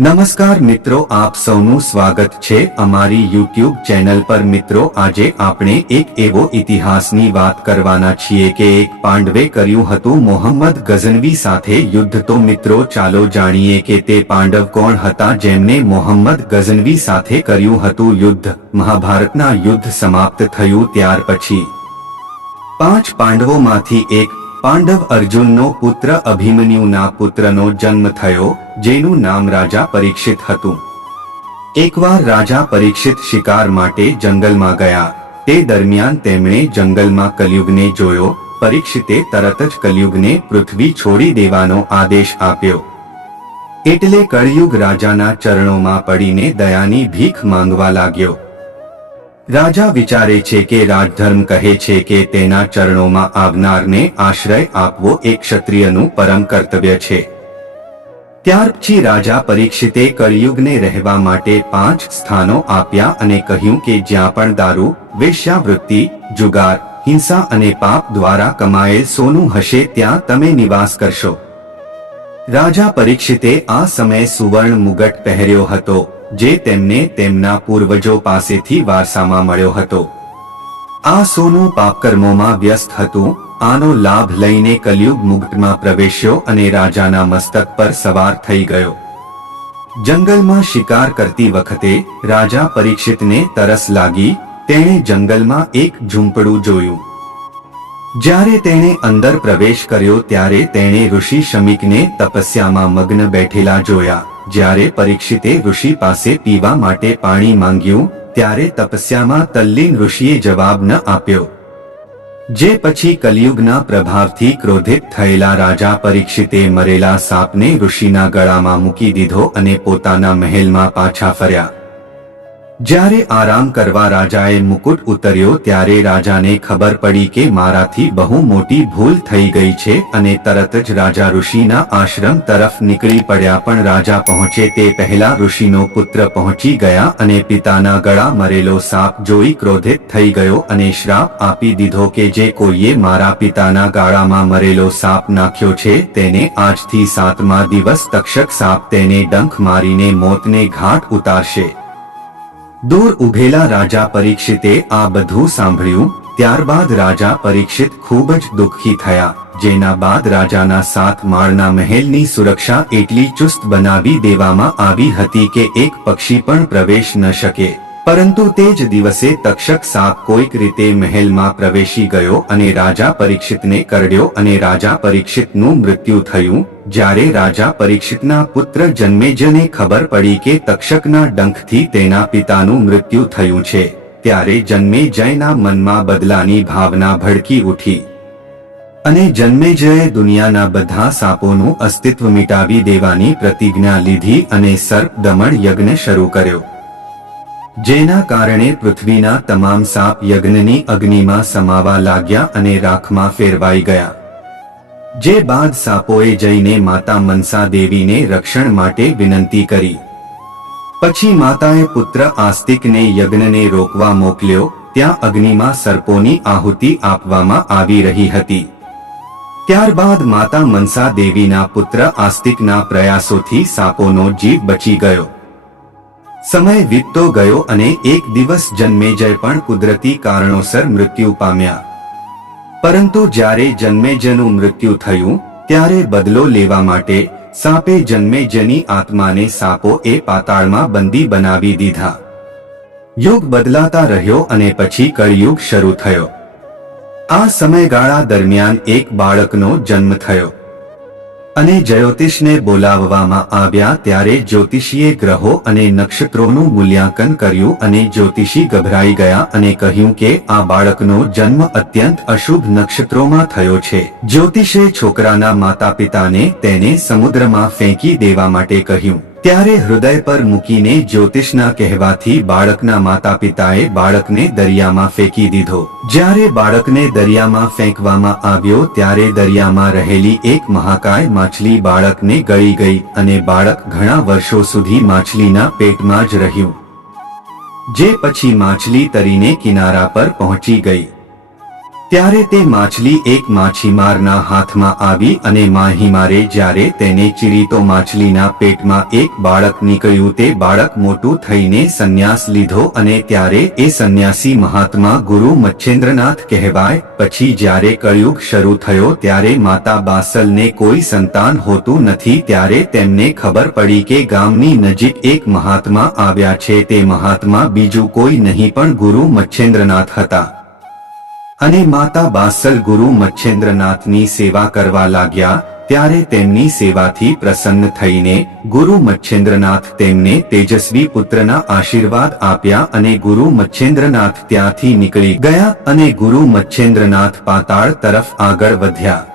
નમસ્કાર મિત્રો, આપ સૌનું સ્વાગત છે અમારી યુટ્યુબ ચેનલ પર. મિત્રો, આજે આપણે એક એવો ઇતિહાસની વાત કરવાના છીએ કે એક પાંડવે કર્યું હતું મોહમ્મદ ગઝનવી સાથે યુદ્ધ. તો મિત્રો, ચાલો જાણીએ કે તે પાંડવ કોણ હતા જેમને મોહમ્મદ ગઝનવી સાથે કર્યું હતું યુદ્ધ. મહાભારતના યુદ્ધ સમાપ્ત થયું ત્યાર પછી પાંચ પાંડવોમાંથી એક પાંડવ અર્જુનનો પુત્ર અભિમન્યુના પુત્રનો જન્મ થયો, જેનું નામ રાજા પરીક્ષિત હતું. એકવાર રાજા પરીક્ષિત શિકાર માટે જંગલમાં ગયા, તે દરમિયાન તેમણે જંગલમાં કલયુગને જોયો, પરીક્ષિતે તરત જ કલયુગને પૃથ્વી છોડી દેવાનો આદેશ આપ્યો. એટલે કળયુગ રાજાના ચરણોમાં પડીને દયાની ભીખ માંગવા લાગ્યો. રાજા વિચારે છે કે રાજધર્મ કહે છે કે તેના ચરણોમાં આવનારને આશ્રય આપવો એ ક્ષત્રિયનું પરમ કર્તવ્ય છે. ત્યાર પછી રાજા પરીક્ષિતે કળિયુગને રહેવા માટે પાંચ સ્થાનો આપ્યા અને કહ્યું કે જ્યાં પણ દારૂ, વેશ્યાવૃત્તિ, જુગાર, હિંસા અને પાપ દ્વારા કમાયેલ સોનું હશે ત્યાં તમે નિવાસ કરશો. રાજા પરીક્ષિતે આ સમયે સુવર્ણ મુગટ પહેર્યો હતો, જે તેમને તેમના પૂર્વજો પાસેથી વારસામાં મળ્યો હતો. આ સોનું પાપકર્મોમાં વ્યસ્ત હતું, આનો લાભ લઈને કલયુગ મુગટમાં પ્રવેશ્યો અને રાજાના મસ્તક પર સવાર થઈ ગયો. જંગલમાં શિકાર કરતી વખતે રાજા પરીક્ષિતને તરસ લાગી, તેણે જંગલમાં એક ઝૂંપડું જોયું. જ્યારે તેણે અંદર પ્રવેશ કર્યો ત્યારે તેણે ઋષિ શમિકને તપસ્યામાં મગ્ન બેઠેલા જોયા. જ્યારે પરીક્ષિતે ઋષિ પાસે પીવા માટે પાણી માંગ્યું, ત્યારે તપસ્યામાં તલ્લીન ઋષિએ જવાબ ન આપ્યો. જે પછી કલયુગના પ્રભાવથી ક્રોધિત થયેલા રાજા પરીક્ષિતે મરેલા સાપને ઋષિના ગળામાં મૂકી દીધો અને પોતાના મહેલમાં પાછા ફર્યા. જ્યારે આરામ કરવા રાજાએ મુકુટ ઉતર્યો ત્યારે રાજાને ખબર પડી કે મારાથી બહુ મોટી ભૂલ થઈ ગઈ છે અને તરત જ રાજા ઋષિના આશ્રમ તરફ નીકળી પડ્યા. પણ રાજા પહોંચે તે પહેલા ઋષિનો પુત્ર પહોંચી ગયા અને પિતાના ગળા મરેલો સાપ જોઈ ક્રોધિત થઈ ગયો અને શ્રાપ આપી દીધો કે જે કોઈએ મારા પિતાના ગાળામાં મરેલો સાપ નાખ્યો છે તેને આજથી સાતમા દિવસ તક્ષક સાપ તેને ડંખ મારીને મોતને ઘાટ ઉતારશે. દૂર ઉભેલા રાજા પરીક્ષિતે આ બધું સાંભળ્યું, ત્યારબાદ રાજા પરીક્ષિત ખૂબ જ દુઃખી થયા, જેના બાદ રાજાના સાત માળના મહેલની સુરક્ષા એટલી ચુસ્ત બનાવી દેવામાં આવી હતી કે એક પક્ષી પણ પ્રવેશ ન શકે. પરંતુ તે જ દિવસે તક્ષક સાપ કોઈક રીતે મહેલમાં પ્રવેશી ગયો અને રાજા પરીક્ષિતને કરડ્યો અને રાજા પરીક્ષિતનું મૃત્યુ થયું, જ્યારે રાજા પરીક્ષિતના પુત્ર જન્મેજને ખબર પડી કે તક્ષકના ડંખથી તેના પિતાનું મૃત્યુ થયું છે, ત્યારે જન્મેજયના મનમાં બદલાની ભાવના ભડકી ઉઠી. અને જન્મેજયે દુનિયાના બધા સાપોનું અસ્તિત્વ મિટાવી દેવાની પ્રતિજ્ઞા લીધી અને સર્પ દમણ યજ્ઞ શરૂ કર્યો. જેના કારણે પૃથ્વીના તમામ સાપ યજ્ઞની અગ્નિમાં સમાવા લાગ્યા અને રાખમાં ફેરવાઈ ગયા. જે બાદ સાપોએ જઈને માતા મનસા દેવીને રક્ષણ માટે વિનંતી કરી. પછી માતાએ પુત્ર આસ્તિકને યજ્ઞને રોકવા મોકલ્યો, ત્યાં અગ્નિમાં સર્પોની આહુતિ આપવામાં આવી રહી હતી. ત્યારબાદ માતા મનસા દેવીના પુત્ર આસ્તિકના પ્રયાસોથી સાપોનો જીવ બચી ગયો. સમય વીતતો ગયો અને એક દિવસ જન્મેજય પણ કુદરતી કારણોસર મૃત્યુ પામ્યા. પરંતુ જ્યારે જન્મેજયનું મૃત્યુ થયું, ત્યારે બદલો લેવા માટે સાપે જન્મેજયની આત્માને સાપો એ પાતાળમાં બંદી બનાવી દીધા. યુગ બદલાતા રહ્યો અને પછી કળયુગ શરૂ થયો. આ સમયગાળા દરમિયાન એક બાળકનો જન્મ થયો. અને જ્યોતિષને બોલાવવામાં આવ્યા ત્યારે જ્યોતિષીએ ગ્રહો અને નક્ષત્રોનું મૂલ્યાંકન કર્યું અને જ્યોતિષી ગભરાઈ ગયા અને કહ્યું કે આ બાળકનો જન્મ અત્યંત અશુભ નક્ષત્રોમાં થયો છે. જ્યોતિષે છોકરાના માતા પિતાને તેને સમુદ્રમાં ફેંકી દેવા માટે કહ્યું. ત્યારે હૃદય પર મૂકીને જ્યોતિષના કહેવાથી બાળકના માતા પિતાએ બાળકને દરિયામાં ફેંકી દીધો. જ્યારે બાળકને દરિયામાં ફેંકવામાં આવ્યો ત્યારે દરિયામાં રહેલી એક મહાકાય માછલી બાળકને ગળી ગઈ અને બાળક ઘણા વર્ષો સુધી માછલીના પેટમાં જ રહ્યું. જે પછી માછલી તરીને કિનારા પર પહોંચી ગઈ. ત્યારે તે માછલી એક માછીમારના હાથમાં આવી અને માહીમારે જ્યારે તેને ચીરી તો માછલીના પેટમાં એક બાળક નીકળ્યું તે બાળક મોટું થઈને સંન્યાસ લીધો અને ત્યારે એ સંન્યાસી મહાત્મા ગુરુ મચ્છેન્દ્રનાથ કહેવાય. પછી જ્યારે કળયુગ શરૂ થયો ત્યારે માતા બાસલને કોઈ સંતાન હોતું નથી ત્યારે તેમને ખબર પડી કે ગામની નજીક એક મહાત્મા આવ્યા છે. તે મહાત્મા બીજું કોઈ નહીં પણ ગુરુ મચ્છેન્દ્રનાથ હતા. અને માતા બાસલ ગુરુ મચ્છેન્દ્રનાથની સેવા કરવા લાગ્યા, ત્યારે તેમની સેવાથી પ્રસન્ન થઈને ગુરુ મચ્છેન્દ્રનાથ તેમને તેજસ્વી પુત્રના આશીર્વાદ આપ્યા અને ગુરુ મચ્છેન્દ્રનાથ ત્યાંથી નીકળી ગયા અને ગુરુ મચ્છેન્દ્રનાથ પાતાળ તરફ આગળ વધ્યા.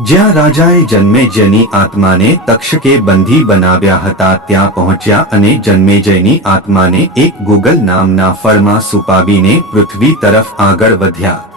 જ્યાં રાજાએ જન્મેજયની આત્માને તક્ષકે બંધી બનાવ્યા હતા, ત્યાં પહોંચ્યા અને જન્મેજયની આત્માને એક ગુગલ નામના ફળમાં સુપાવીને પૃથ્વી તરફ આગળ વધ્યા.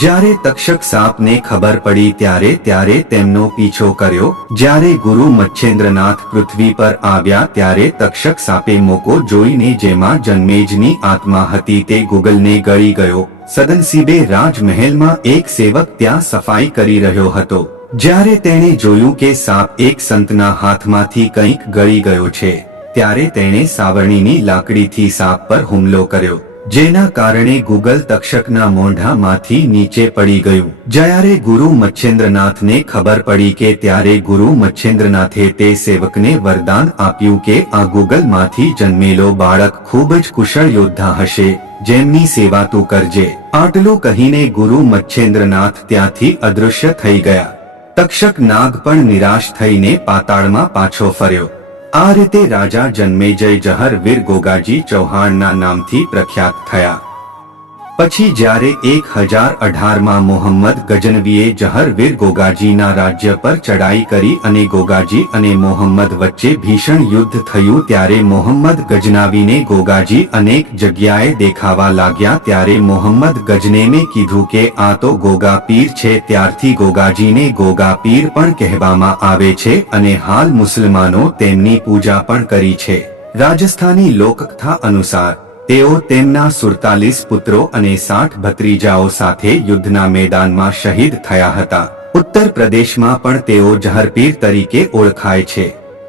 જ્યારે તક્ષક સાપને ખબર પડી ત્યારે ત્યારે તેમનો પીછો કર્યો. જ્યારે ગુરુ મચ્છેન્દ્રનાથ પૃથ્વી પર આવ્યા ત્યારે તક્ષક સાપે મોકો જોઈને જેમાં જન્મેજની આત્મા હતી તે ગુગલને ગળી ગયો. સદનસીબે રાજમહેલમાં એક સેવક ત્યાં સફાઈ કરી રહ્યો હતો. જ્યારે તેણે જોયું કે સાપ એક સંતના હાથમાંથી કંઈક ગળી ગયો છે, ત્યારે તેણે સાવરણીની લાકડીથી સાપ પર હુમલો કર્યો. જેના કારણે ગૂગલ તક્ષકના મોઢામાંથી નીચે પડી ગયું. જ્યારે ગુરુ મચ્છેન્દ્રનાથને ખબર પડી કે ત્યારે ગુરુ મચ્છેન્દ્રનાથે તે સેવકને વરદાન આપ્યું કે આ ગૂગલમાંથી જન્મેલો બાળક ખૂબ જ કુશળ યોદ્ધા હશે, જેમની સેવા તું કરજે. આટલું કહીને ગુરુ મચ્છેન્દ્રનાથ ત્યાંથી અદૃશ્ય થઈ ગયા. તક્ષક નાગ પણ નિરાશ થઈને પાતાળમાં પાછો ફર્યો. આ રીતે રાજા જન્મેજય જહર વીર ગોગાજી ચૌહાણના નામથી પ્રખ્યાત થયા. પછી જ્યારે એક હજાર અઢારમાં મોહમ્મદ ગજનવીએ જહરવીર ગોગાજીના રાજ્ય પર ચડાઈ કરી અને ગોગાજી અને મોહમ્મદ વચ્ચે ભીષણ યુદ્ધ થયું ત્યારે મોહમ્મદ ગજનાવીને ગોગાજી અનેક જગ્યાએ દેખાવા લાગ્યા ત્યારે મોહમ્મદ ગજનેમે કીધું કે આ તો ગોગા પીર છે, ત્યારથી ગોગાજીને ગોગા પીર પણ કહેવામાં આવે છે અને હાલ મુસલમાનો તેમની પૂજા પણ કરી છે. રાજસ્થાની લોકકથા અનુસાર તેઓ તેમના સુડતાલીસ પુત્રો અને સાઠ ભત્રીજાઓ સાથે યુદ્ધના મેદાનમાં શહીદ થયા હતા. ઉત્તર પ્રદેશમાં પણ તેઓ જહરપીર તરીકે ઓળખાય છે.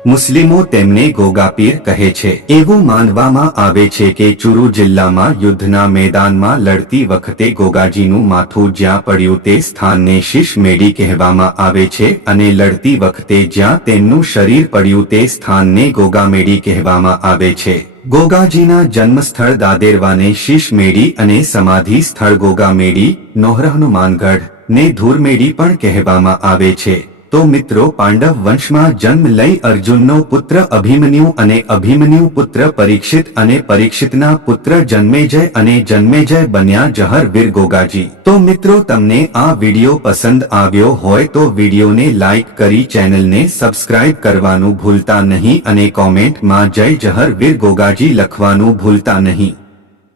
મુસ્લિમો તેમને ગોગાપીર કહે છે. એવું માનવામાં આવે છે કે ચુરુ જિલ્લામાં યુદ્ધના મેદાનમાં લડતી વખતે ગોગાજીનું માથું જ્યાં પડ્યું તે સ્થાનને શીશ મેડી કહેવામાં આવે છે અને લડતી વખતે જ્યાં તેમનું શરીર પડ્યું તે સ્થાનને ગોગામેડી કહેવામાં આવે છે. ગોગાજીના જન્મસ્થળ દાદેરવાને શીશ મેડી અને સમાધિ સ્થળ ગોગામેડી નોહરહનુમાનગઢ ને ધૂરમેડી પણ કહેવામાં આવે છે. તો મિત્રો પાંડવ વંશમાં જન્મ લઈ અર્જુનનો પુત્ર અભિમન્યુ અને અભિમન્યુ પુત્ર પરીક્ષિત અને પરીક્ષિતના પુત્ર જન્મેજય અને જન્મેજય બન્યા જહર વીર ગોગાજી તો મિત્રો તમને આ વીડિયો પસંદ આવ્યો હોય તો વિડીયોને લાઇક કરી ચેનલને સબસ્ક્રાઇબ કરવાનું ભૂલતા નહીં અને કોમેન્ટમાં જય જહર વીર ગોગાજી લખવાનું ભૂલતા નહીં.